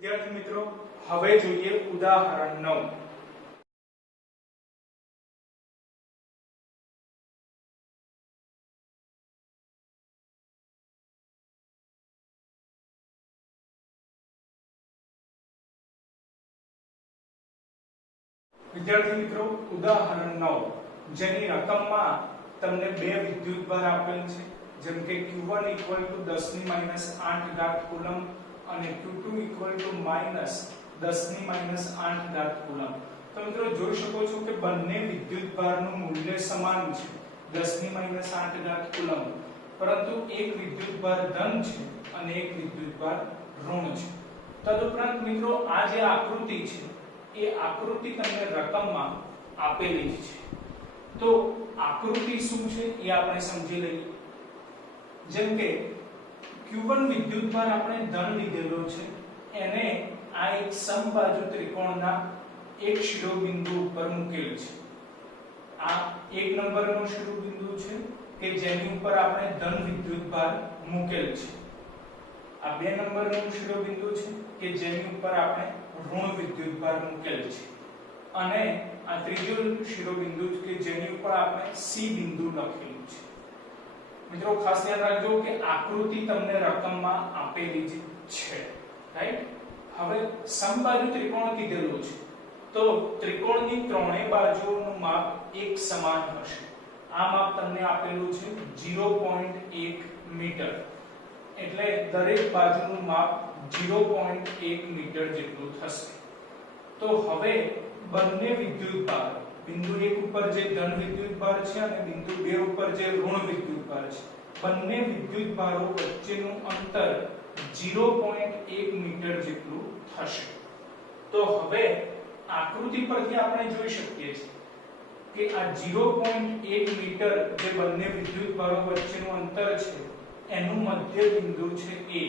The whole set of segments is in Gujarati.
વિદ્યાર્થી મિત્રો, હવે જોઈએ ઉદાહરણ 9। વિદ્યાર્થી મિત્રો, ઉદાહરણ 9 જેની રકમમાં તમને બે વિદ્યુતભાર આપેલ છે, જેમ કે Q1 10 ની -8 કુલમ અને Q2 10 ની -8 કુલમ। તો મિત્રો જોઈ શકો છો કે બંને વિદ્યુતભારનું મૂલ્ય સમાન છે, 10 ની -8 કુલમ, પરંતુ એક વિદ્યુતભાર ધન છે અને એક વિદ્યુતભાર ઋણ છે। તદુપરાંત મિત્રો આ જે આકૃતિ છે એ આકૃતિ તમને રકમમાં આપેલી છે। તો આકૃતિ શું છે એ આપણે સમજી લઈએ। જેમ કે Q1 વિદ્યુતભાર આપણે ધન લીધેલો છે, એને આ એક સમબાજુ ત્રિકોણના એક શિરોબિંદુ ઉપર મૂકેલ છે। આ એક નંબરનો શિરોબિંદુ છે કે જેની ઉપર આપણે ધન વિદ્યુતભાર મૂકેલ છે। આ બે નંબરનું શિરોબિંદુ છે કે જેની ઉપર આપણે ઋણ વિદ્યુતભાર મૂકેલ છે, અને આ ત્રીજો શિરોબિંદુ કે જેની ઉપર આપણે C બિંદુ લખેલું છે। મિત્રો ખાસ ધ્યાન રાખજો કે આકૃતિ તમને રકમમાં આપેલી જ છે, રાઈટ। હવે સમબાજુ ત્રિકોણ કીધેલો છે, તો ત્રિકોણની ત્રણેય બાજુઓનું માપ એક સમાન હશે। આ માપ તમને આપેલું છે 0.1 મીટર, એટલે દરેક બાજુનું માપ 0.1 મીટર જેટલું થશે। તો હવે બંને વિદ્યુતભાર, બિંદુ 1 ઉપર જે ધન વિદ્યુતભાર છે અને બિંદુ 2 ઉપર જે ઋણ વિદ્યુતભાર છે, બંને વિદ્યુતભારો વચ્ચેનું અંતર 0.1 મીટર જેટલું થશે। તો હવે આકૃતિ પરથી આપણે જોઈ શકીએ છીએ કે આ 0.1 મીટર જે બંને વિદ્યુતભારો વચ્ચેનું અંતર છે એનું મધ્ય બિંદુ છે A।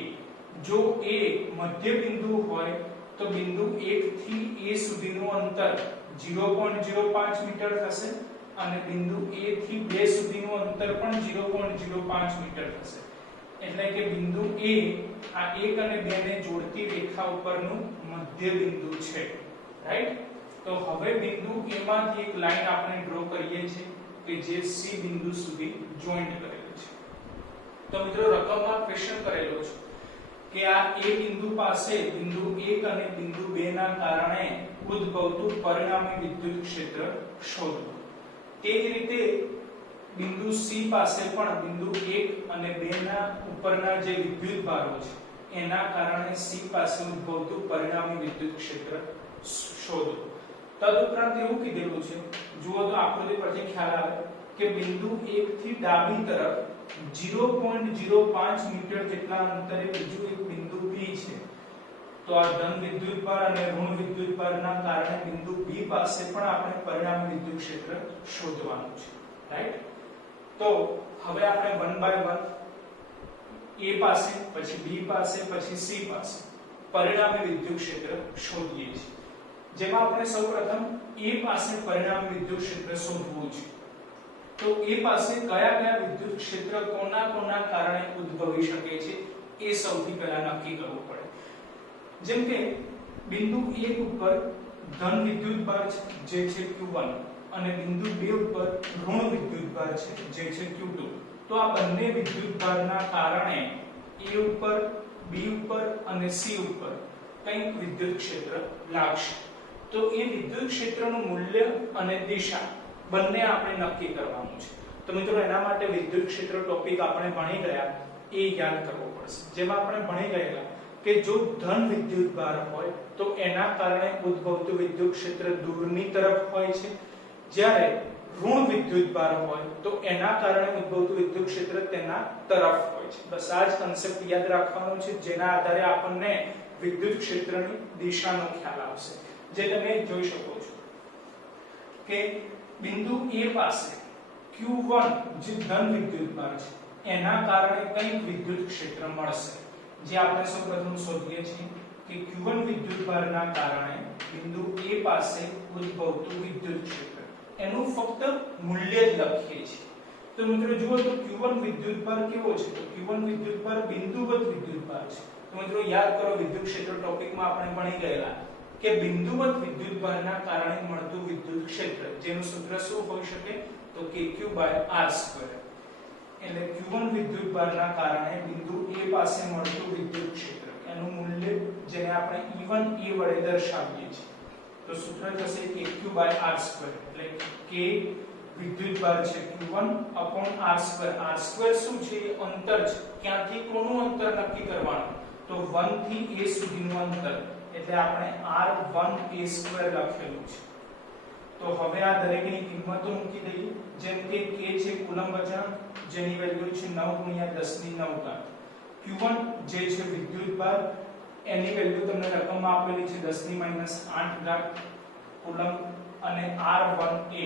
જો A મધ્ય બિંદુ હોય તો બિંદુ 1 થી A સુધીનું અંતર 0.05 મીટર થશે અને બિંદુ A થી 2 સુધીનું અંતર પણ 0.05 મીટર થશે। એટલે કે બિંદુ A આ 1 અને 2 ને જોડતી રેખા ઉપરનું મધ્ય બિંદુ છે, રાઈટ। તો હવે બિંદુ A માંથી એક લાઈન આપણે ડ્રો કરીએ છીએ કે જે C બિંદુ સુધી જોઈન્ટ કરેલું છે। તો મિત્રો રકમમાં ક્વેશ્ચન કરેલો છે કે આ A બિંદુ પાસે બિંદુ 1 અને બિંદુ 2 ના કારણે ઉદ્ભવતું પરિણામી વિદ્યુત ક્ષેત્ર શોધો। તે જ રીતે બિંદુ C પાસે પણ બિંદુ 1 અને 2 ના ઉપરના જે વિદ્યુતભારો છે એના કારણે C પાસે ઉદ્ભવતું પરિણામી વિદ્યુત ક્ષેત્ર શોધો। તદુપરાંત એવું કીધેલું છે, જુઓ તો આકૃતિ પરથી ખ્યાલ આવે કે બિંદુ 1 થી ડાબી તરફ 0.05 મીટર જેટલા અંતરે બીજું એક બિંદુ B છે। તો આ ધન વિદ્યુતભાર અને ઋણ વિદ્યુતભારના કારણે બિંદુ B પાસે પણ આપણે પરિણામી વિદ્યુત ક્ષેત્ર શોધવાનું છે, રાઈટ। તો હવે આપણે 1 બાય 1 A પાસે, પછી B પાસે, પછી C પાસે પરિણામી વિદ્યુત ક્ષેત્ર શોધીએ છીએ। જેમાં આપણે સૌપ્રથમ A પાસે પરિણામી વિદ્યુત ક્ષેત્ર શોધવું છે। તો A પાસે કયા કયા વિદ્યુત ક્ષેત્ર કોના કારણે ઉદ્ભવી શકે છે એ સૌથી પહેલા નક્કી કરવું પડે। જેમ કે બિંદુ 1 ઉપર ધન વિદ્યુતભાર છે જે છે Q1 અને બિંદુ 2 ઉપર ઋણ વિદ્યુતભાર છે જે છે Q2। તો આ બંને વિદ્યુતભારના કારણે A ઉપર, B ઉપર અને C ઉપર કંઈક વિદ્યુત ક્ષેત્ર લાગશે। તો એ વિદ્યુત ક્ષેત્રનું મૂલ્ય અને દિશા બંને આપણે નક્કી કરવાનું છે। તો મિત્રો એના માટે વિદ્યુત ક્ષેત્ર ટોપિક આપણે ભણી ગયા એ યાદ કરવો પડશે। જેમાં આપણે ભણી ગયેલા કે જો ધન વિદ્યુતભાર હોય તો એના કારણે ઉદ્ભવતું વિદ્યુત ક્ષેત્ર દૂરની તરફ હોય છે, જ્યારે ઋણ વિદ્યુતભાર હોય તો એના કારણે ઉદ્ભવતું વિદ્યુત ક્ષેત્ર તેના તરફ હોય છે। બસ આ જ કન્સેપ્ટ યાદ રાખવાનો છે, જેના આધારે આપણને વિદ્યુત ક્ષેત્રની દિશાનો ખ્યાલ આવશે। જે તમે જોઈ શકો છો કે બિંદુ A પાસે Q1 જે ધન વિદ્યુતભાર છે એના કારણે કંઈક વિદ્યુત ક્ષેત્ર મળશે, જે આપણે સૌપ્રથમ શોધીએ છીએ કે Q1 વિદ્યુતભારના કારણે બિંદુ A પાસે ઉદ્ભવતું વિદ્યુત ક્ષેત્ર એનું ફક્ત મૂલ્ય જ લખીએ છીએ। તો મિત્રો જુઓ તો Q1 વિદ્યુતભાર કેવો છે? તો Q1 વિદ્યુતભાર બિંદુવત વિદ્યુતભાર છે। તો મિત્રો યાદ કરો વિદ્યુત ક્ષેત્ર ટોપિકમાં આપણે ભણી ગયેલા કે બિંદુવત વિદ્યુતભારના કારણે મળતું વિદ્યુત ક્ષેત્ર જેનું સૂત્ર શું હોઈ શકે તો kq/r², એટલે q1 વિદ્યુતભારના કારણે બિંદુ A પાસે મળતું વિદ્યુત ક્ષેત્ર એનું મૂલ્ય જેને આપણે E1 એ વડે દર્શાવીએ છીએ તો સૂત્ર થશે kq/r², એટલે k વિદ્યુતભાર છે q1 r². r² શું છે? અંતર છે. ક્યાંથી કોનું અંતર નક્કી કરવાનું તો 1 થી a સુધીનું અંતર, એટલે આપણે r1a² લખેલું છે. તો હવે આ દરેકની કિંમતો મૂકી દઈએ. જેમ કે k છે કુલંબ અચળાંક જેની વેલ્યુ છે 9 × 10⁹. q1 જે છે વિદ્યુતભાર એની વેલ્યુ તમને રકમમાં આપેલી છે 10⁻8 કુલંબ, અને r1a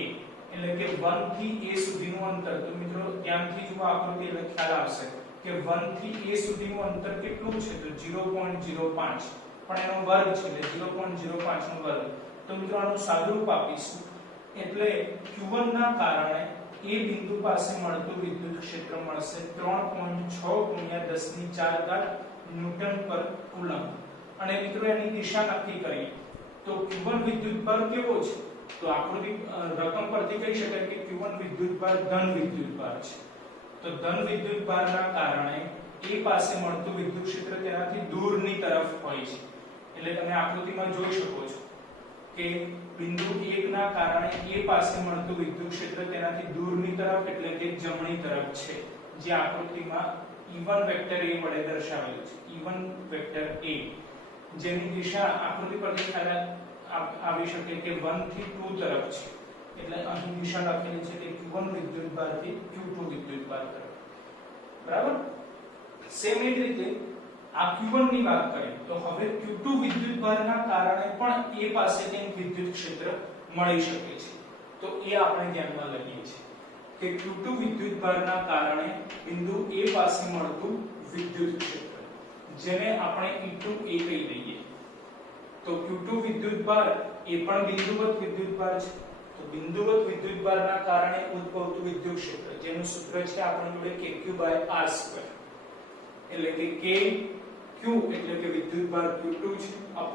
એટલે કે 1 થી a સુધીનું અંતર. તો મિત્રો ધ્યાનથી જુઓ આકૃતિ એટલે ખ્યાલ આવશે કે 1 થી a સુધીનું અંતર કેટલું છે તો 0.05, પણ એનો વર્ગ છે એટલે 0.05 નો વર્ગ. તો મિત્રો આનું સાદુરૂપ આપીશું એટલે q1 ના કારણે એ બિંદુ પાસે મળતું વિદ્યુત ક્ષેત્ર મળશે 3.6 × 10⁴ ન્યૂટન પર કુલંબ. અને મિત્રો એની દિશા નક્કી કરીએ તો q1 વિદ્યુતભાર કેવો છે તો આકૃતિ રકમ પરથી કહી શકાય કે q1 વિદ્યુતભાર ધન વિદ્યુતભાર છે. તો ધન વિદ્યુતભારના કારણે એ પાસે મળતું વિદ્યુત ક્ષેત્ર તેનાથી દૂરની તરફ હોય છે. એટલે તમે આકૃતિમાં જોઈ શકો છો કે બિંદુ 1 ના કારણે એ પાસે મળતું વિદ્યુત ક્ષેત્ર તેનાથી દૂરની તરફ એટલે કે જમણી તરફ છે, જે આકૃતિમાં E1 વેક્ટર A વડે દર્શાવેલું છે. E1 વેક્ટર A જેની દિશા આકૃતિ પરથી ખ્યાલ આવી શકે કે 1 થી 2 તરફ છે. એટલે અહીં દિશા લખેલી છે કે q1 વિદ્યુતભાર થી q2 વિદ્યુતભાર તરફ. બરાબર? સેમ એ જ રીતે આ q1 ની વાત કરીએ તો હવે q2 વિદ્યુતભારના કારણે પણ a પાસે કંઈક વિદ્યુત ક્ષેત્ર મળી શકે છે. તો એ આપણે ધ્યાનમાં લઈએ છીએ કે q2 વિદ્યુતભારના કારણે બિંદુ a પાસે મળતું વિદ્યુત ક્ષેત્ર જેને આપણે E2a કહી દઈએ. તો q2 વિદ્યુતભાર એ પણ બિંદુવત વિદ્યુતભાર છે. તો બિંદુવત વિદ્યુતભારના કારણે ઉદ્ભવતું વિદ્યુત ક્ષેત્ર જેનું સૂત્ર છે આપણી જોડે kq/r², એટલે કે k q એટલે કે વિદ્યુતભાર q2 છે r²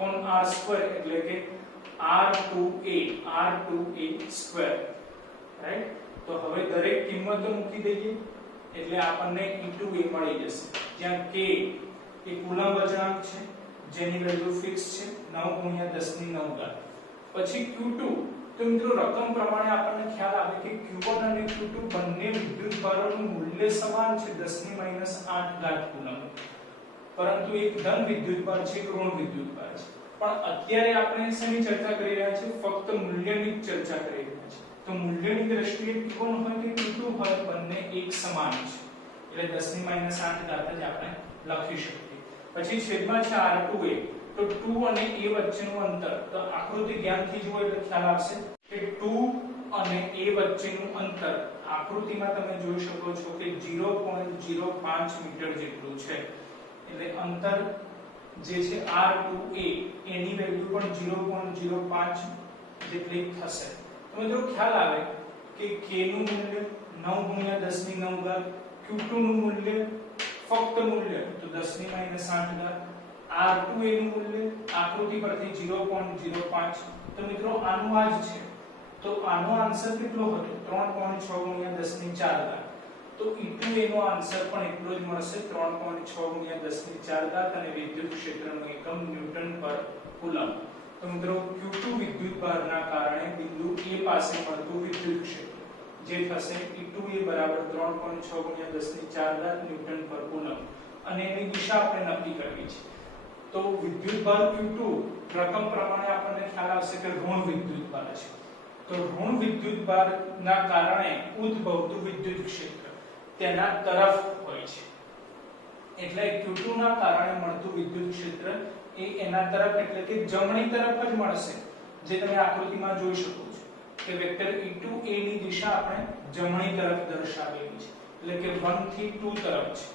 એટલે કે r2a², રાઈટ. તો હવે દરેક કિંમતો મૂકી દઈએ એટલે આપણને E2a મળી જશે, જ્યાં k એ કુલંબ અચળાંક છે જેની વેલ્યુ ફિક્સ છે 9 × 10⁹. પછી q2 તો મિત્રો રકમ પ્રમાણે આપણને ખ્યાલ આવે કે q1 અને q2 બંને વિદ્યુતભારોનું મૂલ્ય સમાન છે 10⁻8 કુલંબ, પરંતુ એક ધન વિદ્યુતભાર છે, એક ઋણ વિદ્યુતભાર છે. પણ અત્યારે આપણે શેની ચર્ચા કરી રહ્યા છીએ? ફક્ત મૂલ્યની જ ચર્ચા કરી રહ્યા છીએ. તો મૂલ્યની દ્રષ્ટિએ q1 હોય કે q2 હોય બંને એક સમાન છે, એટલે 10⁻8 જ આપણે લખી શકીએ. પછી છેદમાં છે r2a, તો 2 અને a વચ્ચેનું અંતર, તો આકૃતિ ધ્યાનથી જુઓ એટલે ખ્યાલ આવશે કે 2 અને a વચ્ચેનું અંતર આકૃતિમાં તમે જોઈ શકો છો કે 0.05 મીટર જેટલું છે. એટલે અંતર જે છે r2a એની વેલ્યુ પણ 0.05 જેટલી થશે. તો મિત્રો ખ્યાલ આવે કે k નું મૂલ્ય 9 × 10⁹, q2 નું મૂલ્ય ફક્ત મૂલ્ય તો 10⁻8, r2a નું મૂલ્ય આકૃતિ પરથી 0.05. તો મિત્રો આનું આ જ છે. તો આનો આન્સર કેટલો હતો? 3.6 × 10⁴. તો E2a નો આન્સર પણ એટલો જ મળશે 3.6 × 10⁴, અને વિદ્યુત ક્ષેત્રનો એકમ ન્યૂટન પર કુલંબ. તો મિત્રો q2 વિદ્યુતભારના કારણે બિંદુ a પાસે મળતું વિદ્યુત ક્ષેત્ર જે થશે E2a = 3.6 × 10⁴ ન્યૂટન પર કુલંબ, અને એની દિશા આપણે નક્કી કરવી છે. તો વિદ્યુતભાર q2 રકમ પ્રમાણે આપણને ખ્યાલ આવશે કે ઋણ વિદ્યુતભાર છે. તો ઋણ વિદ્યુતભારના કારણે ઉદ્ભવતું વિદ્યુત ક્ષેત્ર તેના તરફ હોય છે. એટલે q2 ના કારણે મળતું વિદ્યુત ક્ષેત્ર એ એના તરફ એટલે કે જમણી તરફ જ મળશે, જે તમે આકૃતિમાં જોઈ શકો છો કે વેક્ટર E2a ની દિશા આપણે જમણી તરફ દર્શાવેલી છે, એટલે કે 1 થી 2 તરફ છે.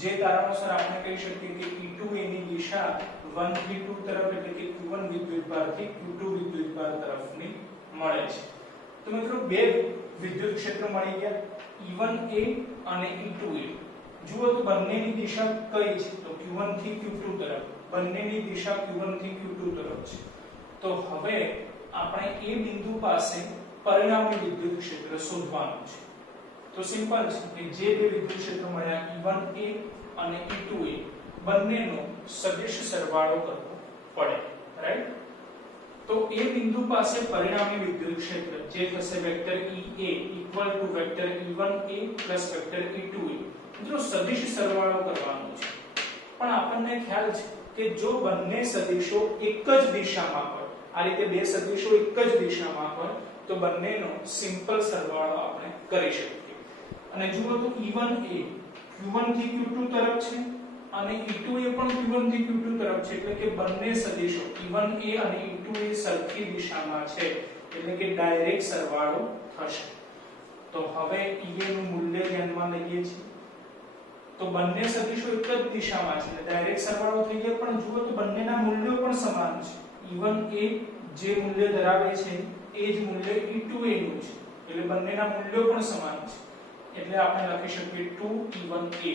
જે કારણોસર આપણે કહી શકીએ કે E2a ની દિશા 1 થી 2 તરફ એટલે કે q1 વિદ્યુતભાર થી q2 વિદ્યુતભાર તરફની મળે છે. તો મિત્રો બે વિદ્યુત ક્ષેત્ર મળી ગયા, E1a અને E2a. જુઓ તો બંનેની દિશા કઈ છે તો q1 થી q2 તરફ, બંનેની દિશા q1 થી q2 તરફ છે. તો હવે આપણે એ બિંદુ પાસે પરિણામી વિદ્યુત ક્ષેત્ર શોધવાનું છે. તો સિમ્પલ છે કે જે બે વિદ્યુત ક્ષેત્ર મળ્યા E1A અને E2A બંનેનો સદિશ સરવાળો કરવો પડે, રાઈટ? તો એ બિંદુ પાસે પરિણામી વિદ્યુત ક્ષેત્ર જે થશે vector EA equal to vector E1A plus vector E2A. મિત્રો સદિશ સરવાળો કરવાનો છે, પણ આપણને ખ્યાલ છે કે જો બંને સદિશો એક જ દિશામાં હોય, આ રીતે બે સદિશો એક જ દિશામાં હોય તો બંનેનો સિમ્પલ સરવાળો આપણે કરી શકીએ. અને જુઓ તો E1A Q1 થી Q2 તરફ છે અને E2A પણ Q1 થી Q2 તરફ છે, એટલે કે બંને સદિશો E1A અને E2A સરખી દિશામાં છે, એટલે કે ડાયરેક્ટ સરવાળો થશે. તો હવે EA નું મૂલ્ય ધ્યાનમાં લઈએ છીએ તો બંને સદિશો એક જ દિશામાં છે એટલે ડાયરેક્ટ સરવાળો થઈ ગયો, પણ જુઓ તો બંનેના મૂલ્યો પણ સમાન છે. E1A જે મૂલ્ય ધરાવે છે એ જ મૂલ્ય E2A નું છે, એટલે બંનેના મૂલ્યો પણ સમાન છે, એટલે આપણે લખી શકીએ 2E1A.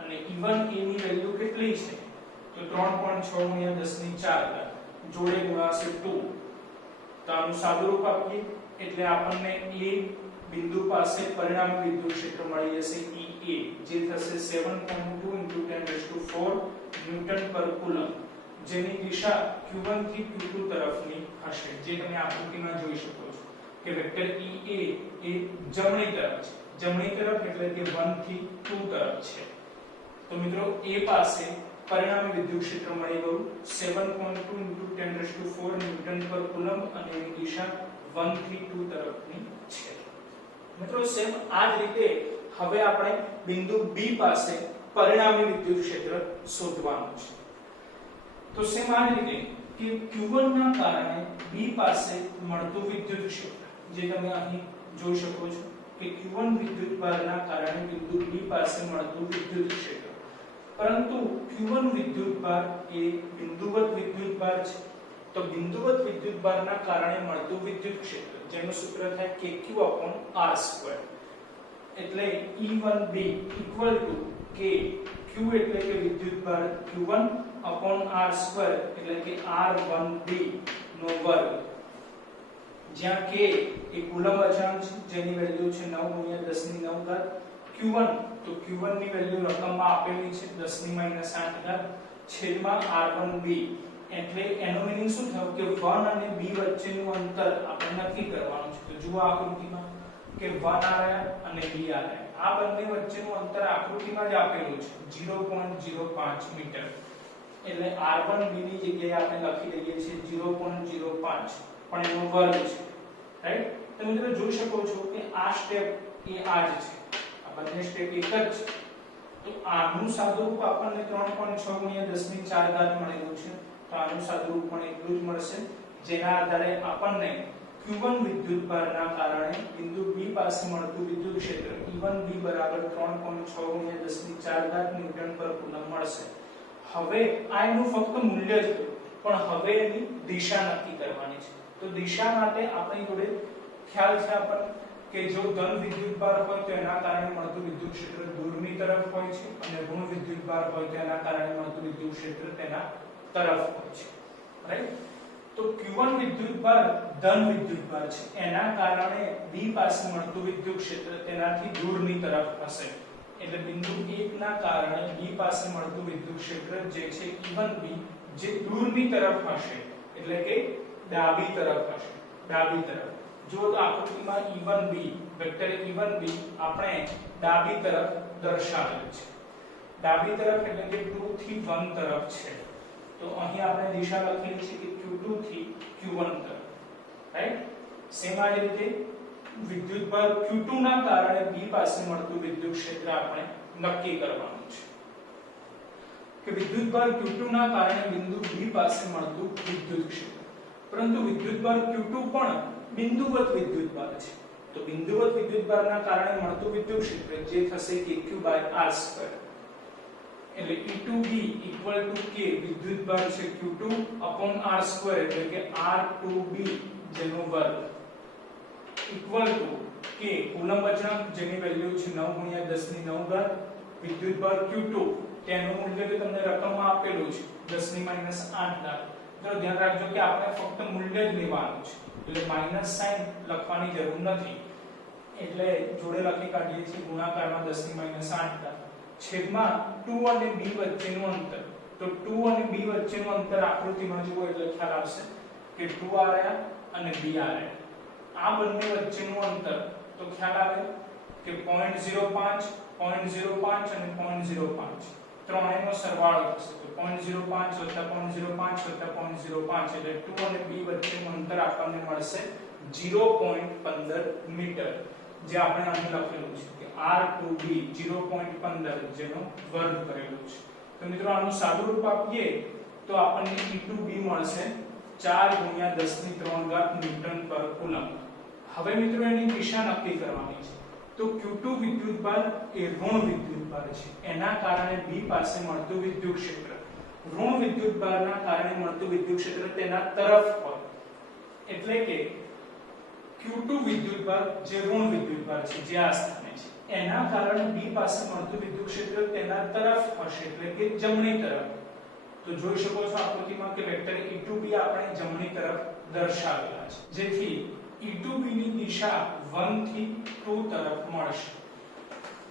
અને E1A ની વેલ્યુ કેટલી છે તો 3.6 * 10⁴ જોડે ગુણાશે 2. તો આનું સાદુરૂપ આપીએ એટલે આપણને એ બિંદુ પાસે પરિણામી વિદ્યુત ક્ષેત્ર મળી જશે EA, જે થશે 7.2 × 10⁴ ન્યૂટન પર કુલમ, જેની દિશા Q1 થી Q2 તરફની હશે, જે તમે આકૃતિમાં જોઈ શકો છો કે વેક્ટર EA એ જમણી તરફ છે, જમણી તરફ એટલે કે 1 થી 2 તરફ છે. તો મિત્રો A પાસે પરિણામી વિદ્યુત ક્ષેત્ર મળી ગયું 7.2 × 10⁴ ન્યૂટન પર કુલમ અને એની દિશા 1 થી 2 તરફની છે. મિત્રો સેમ આ જ રીતે હવે આપણે બિંદુ B પાસે પરિણામી વિદ્યુત ક્ષેત્ર શોધવાનું છે. તો સેમ આ જ રીતે કે Q1 ના કારણે B પાસે મળતું વિદ્યુત ક્ષેત્ર જે તમે અહીં જોઈ શકો છો કે Q1 વિદ્યુતભારના કારણે બિંદુ B પાસે મળતું વિદ્યુત ક્ષેત્ર, પરંતુ Q1 વિદ્યુતભાર એ બિંદુવત વિદ્યુતભાર છે. તો બિંદુવત વિદ્યુતભારના કારણે મળતું વિદ્યુત ક્ષેત્ર જેનું સૂત્ર થાય kq/r², એટલે E1B equal to k, q એટલે કે વિદ્યુતભાર Q1/r² એટલે કે r1b નો વર્ગ, જ્યાં k એ કુલમ અચળાંક છે જેની વેલ્યુ છે 9 × 10⁹ Q1 તો Q1 ની વેલ્યુ રકમમાં આપેલી છે 10⁻8 છેદમાં r1b, એટલે એનો મીનિંગ શું થયો કે 1 અને b વચ્ચેનું અંતર આપણે નક્કી કરવાનું છે. તો જુઓ આકૃતિમાં કે 1 આયા અને b આયા, આ બંને વચ્ચેનું અંતર આકૃતિમાં જ આપેલું છે 0.05 મીટર, એટલે r1b ની જગ્યાએ આપણે લખી દઈએ છીએ 0.05, પણ એનો વર્ગ છે, રાઈટ? તો મિત્રો જોઈ શકો છો કે આ સ્ટેપ એ આ જ છે, આ બંને સ્ટેપ એક જ છે. તો આનું સાદુરૂપ આપણને 3.6 × 10⁴ મળેલું છે, તો આનું સાદુરૂપ પણ એટલું જ મળશે, જેના આધારે આપણને Q1 વિદ્યુતભારના કારણે બિંદુ B પાસે મળતું વિદ્યુત ક્ષેત્ર E1B બરાબર 3.6 × 10⁴ ન્યૂટન પર કુલમ મળશે. હવે આ એનું ફક્ત મૂલ્ય જ હતું, પણ હવે એની દિશા નક્કી કરવાની છે. તો દિશા માટે આપણી જોડે ખ્યાલ છે આપણને કે જો ધન વિદ્યુતભાર હોય તો એના કારણે મળતું વિદ્યુત ક્ષેત્ર દૂરની તરફ હોય છે, અને ઋણ વિદ્યુતભાર હોય તો એના કારણે મળતું વિદ્યુત ક્ષેત્ર તેના તરફ હોય છે, રાઈટ? તો Q1 વિદ્યુતભાર ધન વિદ્યુતભાર છે, એના કારણે B પાસે મળતું વિદ્યુત ક્ષેત્ર તેનાથી દૂરની તરફ હશે, એટલે બિંદુ 1 ના કારણે B પાસે મળતું વિદ્યુત ક્ષેત્ર જે છે E1B જે દૂરની તરફ હશે, એટલે કે ડાબી તરફ હશે, ડાબી તરફ. જો તો આકૃતિમાં E1B વેક્ટર E1B આપણે ડાબી તરફ દર્શાવેલ છે, ડાબી તરફ એટલે કે 2 થી 1 તરફ છે. તો અહીં આપણે દિશા લખેલી છે કે Q2 થી Q1 તરફ, રાઈટ? સેમ આ જ રીતે વિદ્યુતભાર Q2 ના કારણે B પાસે મળતું વિદ્યુત ક્ષેત્ર આપણે નક્કી કરવાનું છે કે વિદ્યુતભાર Q2 ના કારણે બિંદુ B પાસે મળતું વિદ્યુત ક્ષેત્ર, પરંતુ વિદ્યુતભાર Q2 પણ બિંદુવત વિદ્યુતભાર છે. તો બિંદુવત વિદ્યુતભારના કારણે મળતું વિદ્યુત ક્ષેત્ર જે થશે kq/r², એટલે E2B ઇક્વલ ટુ k વિદ્યુતભાર છે Q2/r² એટલે કે r2b જેનો વર્ગ ઇક્વલ ટુ k કુલમ અચળાંક જેની વેલ્યુ છે 9 × 10⁹ વિદ્યુતભાર Q2 તેનું મૂલ્ય તો તમને રકમમાં આપેલું છે 10 ની -8 ઘાત. તો ધ્યાન રાખજો કે આપણે ફક્ત મૂલ્ય જ લેવાનું છે એટલે માઈનસ સાઇન લખવાની જરૂર નથી એટલે જોડે લખી કાઢીએ છીએ ગુણાકારમાં 10 ની -8 ઘાત છેદમાં 2 અને b વચ્ચેનું અંતર. તો 2 અને b વચ્ચેનું અંતર આકૃતિમાં જુઓ એટલે ખ્યાલ આવશે કે 2 આ રહ્યા અને b આ રહ્યા. આ બંને વચ્ચેનું અંતર તો ખ્યાલ આવે કે 0.05 0.05 અને 0.05 ત્રણેયનો સરવાળો થશે. તો 0.05 0.05 0.05 એટલે 2 અને b વચ્ચેનું અંતર આપણને મળશે 0.15 મીટર, જે આપણે અહીં લખેલું છે કે r2b 0.15 જેનો વર્ગ કરેલો છે. તો મિત્રો આનું સાદું રૂપ આપીએ તો આપણને E2b મળશે 4 × 10³ ન્યૂટન પર કુલમ. હવે મિત્રો એની દિશા નક્કી કરવાની છે. તો Q2 વિદ્યુતભાર એ ઋણ વિદ્યુતભાર છે, એના કારણે B પાસે મળતું વિદ્યુત ક્ષેત્ર ઋણ વિદ્યુતભારના કારણે મળતું વિદ્યુત ક્ષેત્ર તેના તરફ હોય એટલે કે Q2 વિદ્યુતભાર જે ઋણ વિદ્યુતભાર છે જે આ સ્થાને છે એના કારણે B પાસે મળતું વિદ્યુત ક્ષેત્ર તેના તરફ હશે એટલે કે જમણી તરફ. તો જોઈ શકો છો આકૃતિમાં કે વેક્ટર E2b આપણે જમણી તરફ દર્શાવેલા છે, જેથી E2b ની દિશા 1 થી 2 તરફ મળશે.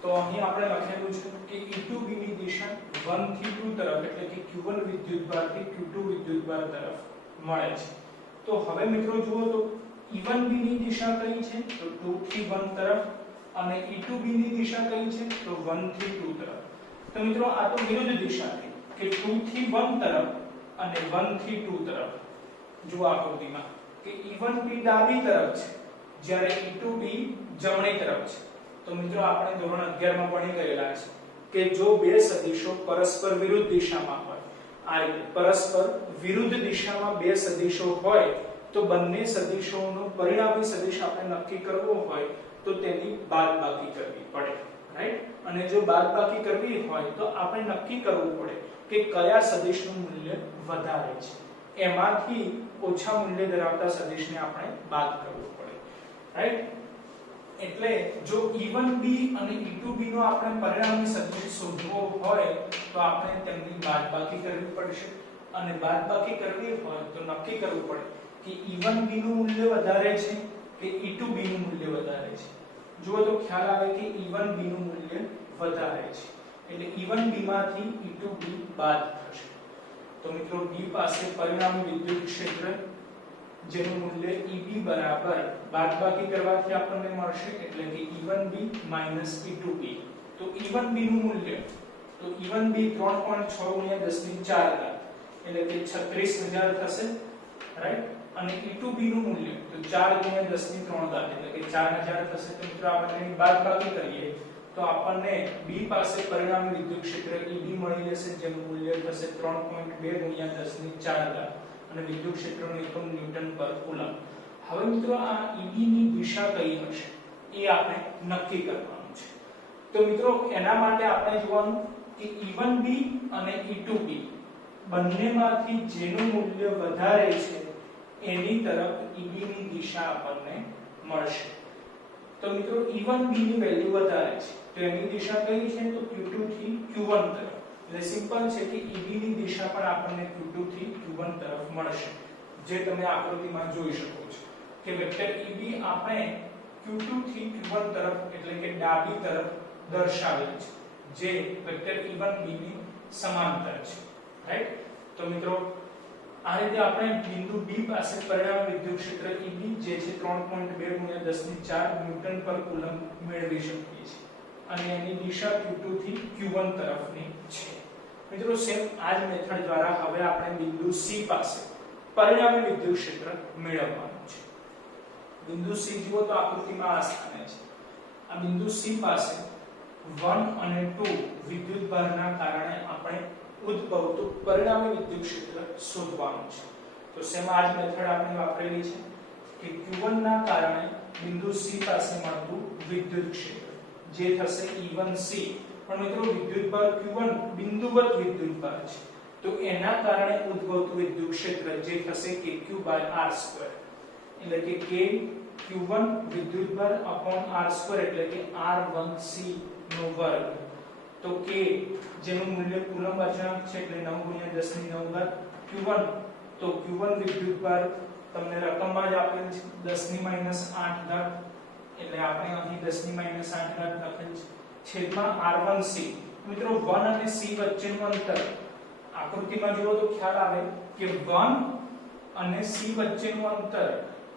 તો અહીં આપણે લખેલું છે કે E2b ની દિશા 1 થી 2 તરફ એટલે કે Q1 વિદ્યુતભાર થી Q2 વિદ્યુતભાર તરફ મળે છે. તો હવે મિત્રો જુઓ તો E1b ની દિશા કઈ છે તો 2 થી 1 તરફ અને E2b ની દિશા કઈ છે તો 1 થી 2 તરફ. તો મિત્રો આ તો વિરુદ્ધ દિશા થઈ કે 2 થી 1 તરફ અને 1 થી 2 તરફ. જુઓ આકૃતિમાં કે E1b ડાબી તરફ છે જ્યારે E2b જમણી તરફ છે. તો મિત્રો આપણે ધોરણ 11 માં ભણી ગયેલા છે કે જો બે સદિશો પરસ્પર વિરુદ્ધ દિશામાં હોય, આ રીતે પરસ્પર વિરુદ્ધ દિશામાં બે સદિશો હોય તો બંને સદિશોનો પરિણામી સદિશ આપણે નક્કી કરવો હોય તો તેની બાદબાકી કરવી પડે, રાઈટ? અને જો બાદબાકી કરવી હોય તો આપણે નક્કી કરવું પડે કે કયા સદિશનું મૂલ્ય વધારે છે, એમાંથી ઓછા મૂલ્ય ધરાવતા સદિશને આપણે બાદ કરવું પડે, રાઈટ? એટલે જો E1b અને E2b નો આપણે પરિણામી સદિશ શોધવો હોય તો આપણે તેમની બાદબાકી કરવી પડશે અને બાદબાકી કરવી હોય તો નક્કી કરવું પડે કે E1b નું મૂલ્ય વધારે છે કે E2b નું મૂલ્ય વધારે છે. જુઓ તો ખ્યાલ આવે કે E1b નું મૂલ્ય વધારે છે એટલે E1b માંથી E2b બાદ થશે. તો મિત્રો B પાસે પરિણામી વિદ્યુત ક્ષેત્ર જેનું મૂલ્ય EB બરાબર બાદબાકી કરવાથી આપણને મળશે એટલે કે E1b E2b. તો E1b નું મૂલ્ય તો E1b 3.6 × 10⁴ એટલે કે 36000 થશે, રાઈટ? અને E2b નું મૂલ્ય તો 4 × 10⁵ એટલે કે 4000 થશે. તો મિત્રો આપણે એની બાદબાકી કરીએ તો આપણને B પાસે પરિણામી વિદ્યુત ક્ષેત્ર EB મળી જશે જેનું મૂલ્ય થશે 3.2 × 10⁴ અને વિદ્યુત ક્ષેત્રનું એકમ ન્યૂટન પર કુલમ. હવે મિત્રો આ EB ની દિશા કઈ હશે એ આપણે નક્કી કરવાનું છે. તો મિત્રો એના માટે આપણે જોવાનું કે E1b અને E2b બંનેમાંથી જેનું મૂલ્ય વધારે છે એની તરફ EB ની દિશા આપણને મળશે. તો મિત્રો E1b ની વેલ્યુ વધારે છે તો એની દિશા કઈ છે તો Q2 થી Q1 તરફ. એટલે સિમ્પલ છે કે EB ની દિશા પણ આપણને Q2 થી Q1 તરફ મળશે, જે તમે આકૃતિમાં જોઈ શકો છો કે વેક્ટર EB આપણે Q2 થી Q1 તરફ એટલે કે ડાબી તરફ દર્શાવેલ છે જે વેક્ટર E1b ની સમાંતર છે, રાઈટ? તો મિત્રો આ રીતે આપણે બિંદુ B પાસે પરિણામી વિદ્યુત ક્ષેત્ર EB જે છે 3.2 × 10⁴ ન્યૂટન પર કુલમ મેળવી શકીએ છીએ અને એની દિશા Q2 થી Q1 તરફની છે. મિત્રો સેમ આ જ મેથડ દ્વારા હવે આપણે બિંદુ C પાસે પરિણામી વિદ્યુત ક્ષેત્ર મેળવવાનું છે. બિંદુ C જુઓ તો આકૃતિમાં આ સ્થાને છે. આ બિંદુ C પાસે 1 અને 2 વિદ્યુતભારના કારણે આપણે ઉદ્ભવતું પરિણામી વિદ્યુત ક્ષેત્ર શોધવાનું છે. તો સેમ આ જ મેથડ આપણે વાપરેલી છે કે Q1 ના કારણે બિંદુ C પાસે મળતું વિદ્યુત ક્ષેત્ર જે થશે E1c. પણ મિત્રો વિદ્યુતભાર Q1 બિંદુવત વિદ્યુતભાર છે તો એના કારણે ઉદ્ભવતું વિદ્યુત ક્ષેત્ર જે થશે kq/r². એટલે કે k Q1 વિદ્યુતભાર / r² એટલે કે r1c નો વર્ગ. તો k જેનું મૂલ્ય કુલંબ અચળાંક છે એટલે 9 × 10 ની 9 ઘાત q1 તો q1 વિદ્યુતભાર તમને રકમમાં જ આપેલ છે 10 ની -8 ઘાત એટલે આપણે અહીં 10 ની -8 ઘાત લખેલ છે છેદમાં r1c મિત્રો 1 અને c વચ્ચેનું અંતર આકૃતિમાં જુઓ તો ખ્યાલ આવે કે 1 અને c વચ્ચેનું અંતર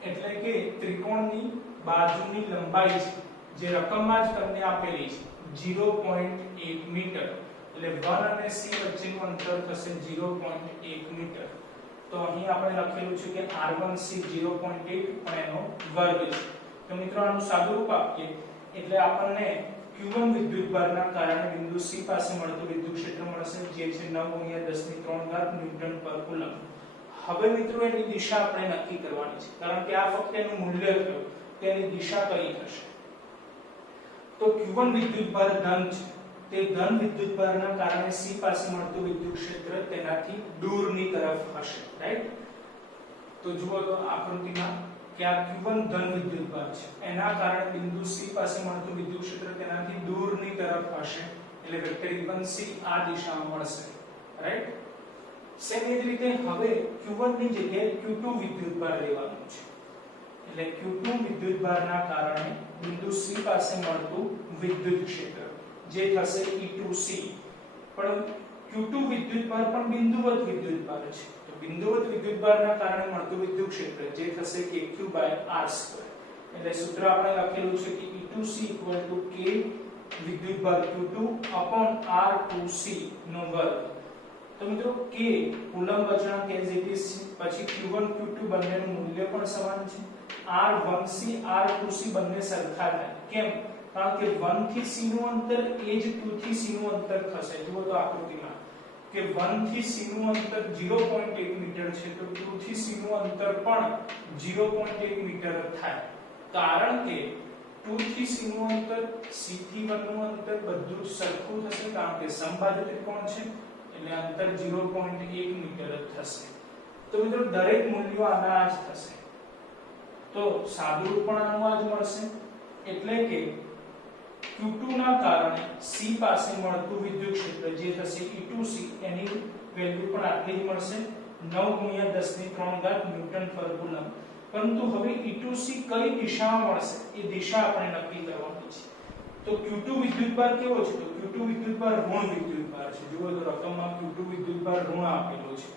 એટલે કે ત્રિકોણની બાજુની લંબાઈ છે જે રકમમાં જ તમને આપેલી છે 0.1 મીટર એટલે 1 અને c વચ્ચેનું અંતર થશે 0.1 મીટર તો અહીં આપણે લખેલું છે કે r1c 0.1 પણ એનો વર્ગ છે તો મિત્રો આનું સાદું રૂપ આપીએ એટલે આપણને q1 વિદ્યુતભારના કારણે બિંદુ c પાસે મળતું વિદ્યુત ક્ષેત્ર મળશે જે છે 9 × 10 ની 3 ઘાત ન્યૂટન પર કુલંબ હવે મિત્રો એની દિશા આપણે નક્કી કરવાની છે કારણ કે આ ફક્ત એનું મૂલ્ય થયું તેની દિશા કઈ થશે તો q1 વિદ્યુતભાર ધન છે તે ધન વિદ્યુતભારના કારણે c પાસે મળતું વિદ્યુત ક્ષેત્ર તેનાથી દૂરની તરફ હશે રાઈટ તો જુઓ તો આકૃતિમાં કે આ q1 ધન વિદ્યુતભાર છે એના કારણે બિંદુ c પાસે મળતું વિદ્યુત ક્ષેત્ર તેનાથી દૂરની તરફ હશે એટલે વેક્ટર e1c આ દિશામાં મળશે રાઈટ સેમ એ જ રીતે હવે q1 ની જગ્યાએ q2 વિદ્યુતભાર લેવાનું છે એટલે q2 વિદ્યુતભારના કારણે બિંદુ c પાસે મળતું વિદ્યુત ક્ષેત્ર જે થશે e2c પણ q2 વિદ્યુતભાર પણ બિંદુવત વિદ્યુતભાર છે તો બિંદુવત વિદ્યુતભારના કારણે મળતું વિદ્યુત ક્ષેત્ર જે થશે kq/r2 એટલે સૂત્ર આપણે લખેલું છે કે e2c = k વિદ્યુતભાર q2 r2c નો વર્ગ તો મિત્રો k કુલંબ અચળાંક એઝ ઇટ ઇઝ પછી q1 q2 બંનેનું મૂલ્ય પણ સમાન છે r1c r2c બંને સરખા થાય કેમ કારણ કે 1 થી c નું અંતર એ જ 2 થી c નું અંતર થશે જુઓ તો આકૃતિમાં કે 1 થી c નું અંતર 0.1 મીટર છે તો 2 થી c નું અંતર પણ 0.1 મીટર થાય કારણ કે 2 થી c નું અંતર c થી 1 નું અંતર બધું જ સરખું થશે કારણ કે સમબાજુ ત્રિકોણ છે એટલે અંતર 0.1 મીટર જ થશે તો મિત્રો દરેક મૂલ્યો આના જ થશે તો સાદું રૂપ પણ આનું આ જ મળશે એટલે કે q2 ના કારણે c પાસે મળતું વિદ્યુત ક્ષેત્ર જે થશે e2c એની વેલ્યુ પણ આટલી જ મળશે 9 × 10 ની 3 ઘાત ન્યૂટન પર કુલંબ પરંતુ હવે e2c કઈ દિશામાં મળશે એ દિશા આપણે નક્કી કરવાની છે તો q2 વિદ્યુતભાર કેવો છે તો q2 વિદ્યુતભાર ઋણ વિદ્યુતભાર છે જુઓ તો રકમમાં q2 વિદ્યુતભાર ઋણ આપેલો છે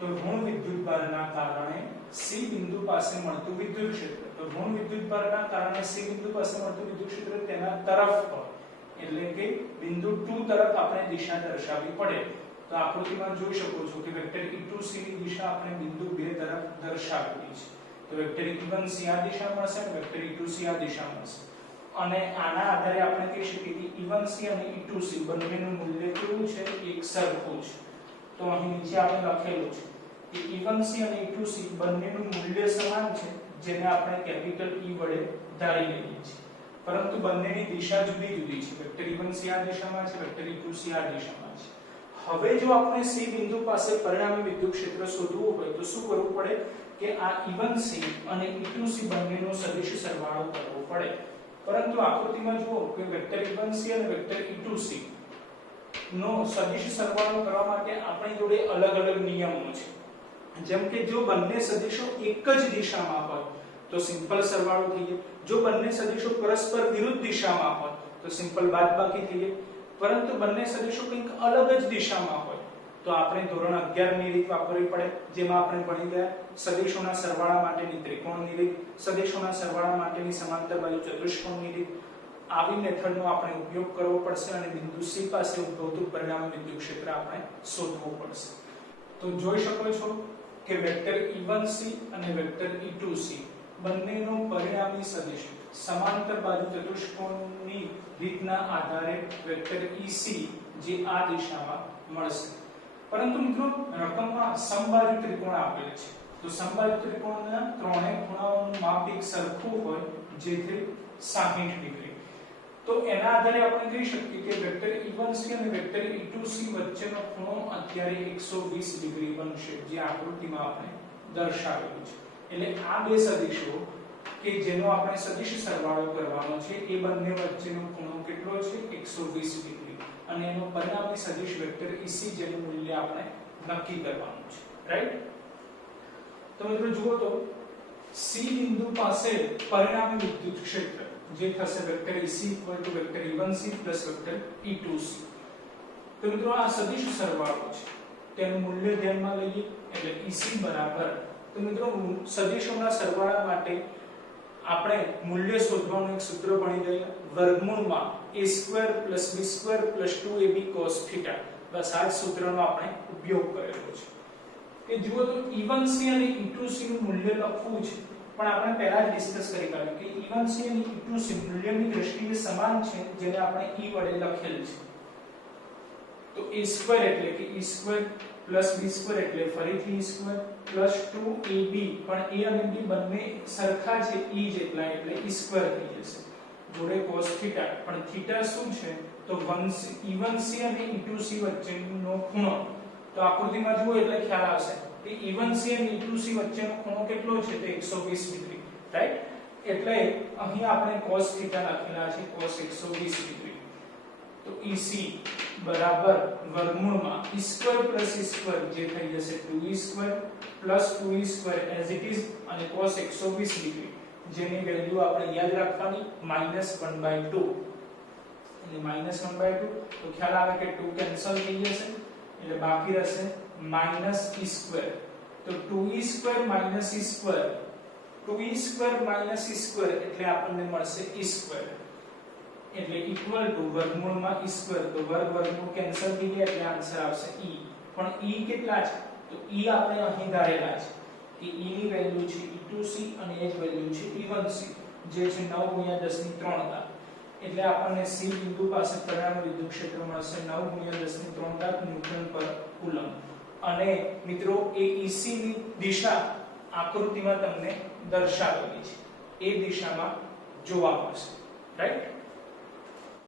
તો ઋણ વિદ્યુતભારના કારણે c બિંદુ પાસે મળતું વિદ્યુત ક્ષેત્ર તો ઋણ વિદ્યુતભારના કારણે c બિંદુ પાસે મળતું વિદ્યુત ક્ષેત્ર તેના તરફ હોય એટલે કે બિંદુ 2 તરફ આપણે દિશા દર્શાવવી પડે તો આકૃતિમાં જોઈ શકો છો કે વેક્ટર e2c ની દિશા આપણે બિંદુ 2 તરફ દર્શાવેલી છે તો વેક્ટર e1c આ દિશામાં મળશે અને વેક્ટર e2c આ દિશામાં મળશે અને આના આધારે આપણે કહી શકીએ કે e1c અને e2c બંનેનું મૂલ્ય કેવું છે એક સરખું છે તો અહીં નીચે આપણે લખેલું છે કે e1c અને e2c બંનેનું મૂલ્ય સમાન છે જેને આપણે કેપિટલ E વડે ધારી લઈએ છીએ પરંતુ બંનેની દિશા જુદી જુદી છે વેક્ટર e1c આ દિશામાં છે વેક્ટર e2c આ દિશામાં છે હવે જો આપણે c બિંદુ પાસે પરિણામી વિદ્યુત ક્ષેત્ર શોધવું હોય તો શું કરવું પડે કે આ e1c અને e2c બંનેનો સદિશ સરવાળો કરવો પડે પરંતુ આકૃતિમાં જુઓ કે વેક્ટર e1c અને વેક્ટર e2c નો સદિશ સરવાળો કરવા માટે આપણી જોડે અલગ અલગ નિયમો છે જેમ કે જો બંને સદિશો એક જ દિશામાં હોય તો સિમ્પલ સરવાળો થઈ જાય જો બંને સદિશો પરસ્પર વિરુદ્ધ દિશામાં હોય તો સિમ્પલ બાદબાકી થઈ જાય પરંતુ બંને સદિશો કંઈક અલગ જ દિશામાં હોય તો આપણે ધોરણ 11 ની રીત વાપરવી પડે જેમાં આપણે ભણી ગયા સદિશોના સરવાળા માટેની ત્રિકોણની રીત સદિશોના સરવાળા માટેની સમાંતર બાજુ ચતુષ્કોણની રીત આવી મેથડનો આપણે ઉપયોગ કરવો પડશે અને બિંદુ C પાસે ઉદ્ભવતું પરિણામી વિદ્યુત ક્ષેત્ર આપણે શોધવું પડશે તો જોઈ શકો છો કે વેક્ટર e1c અને વેક્ટર e2c બંનેનો પરિણામી સદિશ સમાંતર બાજુ ચતુષ્કોણની રીતના આધારે વેક્ટર EC જે આ દિશામાં મળશે પરંતુ મિત્રો રકમમાં સમબાજુ ત્રિકોણ આપેલ છે તો સમબાજુ ત્રિકોણના ત્રણેય ખૂણાઓનું માપ એક સરખું હોય જેથી 60 ડિગ્રી તો એના આધારે આપણે કહી શકીએ કે વેક્ટર e1c અને વેક્ટર e2c વચ્ચેનો ખૂણો અત્યારે 120 ડિગ્રી બનશે જે આકૃતિમાં આપણે દર્શાવેલું છે એટલે આ બે સદિશો કે જેનો આપણે સદિશ સરવાળો કરવાનો છે એ બંને વચ્ચેનો ખૂણો કેટલો છે 120 ડિગ્રી અને એનો પરિણામી સદિશ વેક્ટર EC જેનું મૂલ્ય આપણે નક્કી કરવાનું છે, રાઈટ? તો મિત્રો જુઓ તો C બિંદુ પાસે પરિણામી વિદ્યુત ક્ષેત્ર જે થશે vector EC vector E1C vector E2C. તો મિત્રો આ સદિશ સરવાળો છે, તેનું મૂલ્ય ધ્યાનમાં લઈએ એટલે EC બરાબર, તો મિત્રો સદિશોના સરવાળા માટે આપણે મૂલ્ય શોધવાનું એક સૂત્ર ભણી ગયા, વર્ગમૂળમાં a² + b² + 2ab cos θ. બસ આ જ સૂત્રનો આપણે ઉપયોગ કરેલો છે. કે જુઓ તો E1C અને E2C નું મૂલ્ય લખવું છે, પણ આપણે પહેલા જ ડિસ્કસ કરી કાઢ્યું કે E1C અને E2C મૂલ્યની દ્રષ્ટિએ સમાન છે, જેને આપણે E વડે લખેલ છે. તો a² એટલે કે e² + b² એટલે ફરીથી e² + 2ab, પણ a અને b બંને સરખા છે e જેટલા એટલે e² થઈ જશે, જોડે cos θ. પણ θ શું છે? તો E1C અને E2C વચ્ચેનો ખૂણો. તો આકૃતિમાં જુઓ એટલે ખ્યાલ આવશે કે E1C અને E2C વચ્ચેનો ખૂણો કેટલો છે? તો 120 ડિગ્રી, રાઈટ? એટલે અહીં આપણે cos θ લખેલા છે, cos 120 ડિગ્રી. તો EC બરાબર વર્ગમૂળમાં e² + e² જે થઈ જશે 2e² + 2e² as it is, અને cos 120 ડિગ્રી જેની વેલ્યુ આપણે યાદ રાખવાની -1/2, એટલે -1/2. તો ખ્યાલ આવે કે 2 કેન્સલ થઈ જશે એટલે બાકી રહેશે -e². તો 2e² - e², 2e² - e² એટલે આપણને મળશે e², એટલે ઇક્વલ ટુ વર્ગમૂળમાં e². તો વર્ગમૂળ કેન્સલ થઈ ગયા એટલે આન્સર આવશે e. પણ e કેટલા છે? તો e આપણે અહીં ધારેલા છે કે e ની વેલ્યુ છે E2C અને એક વેલ્યુ છે E1C જે છે 9 × 10^3. એટલે આપણને C બિંદુ પાસે પરિણામી વિદ્યુત ક્ષેત્ર મળશે 9 × 10^3 ન્યૂટન પર કુલમ. અને મિત્રો એ EC ની દિશા આકૃતિમાં તમને દર્શાવેલી છે, એ દિશામાં જોવા મળશે, રાઈટ?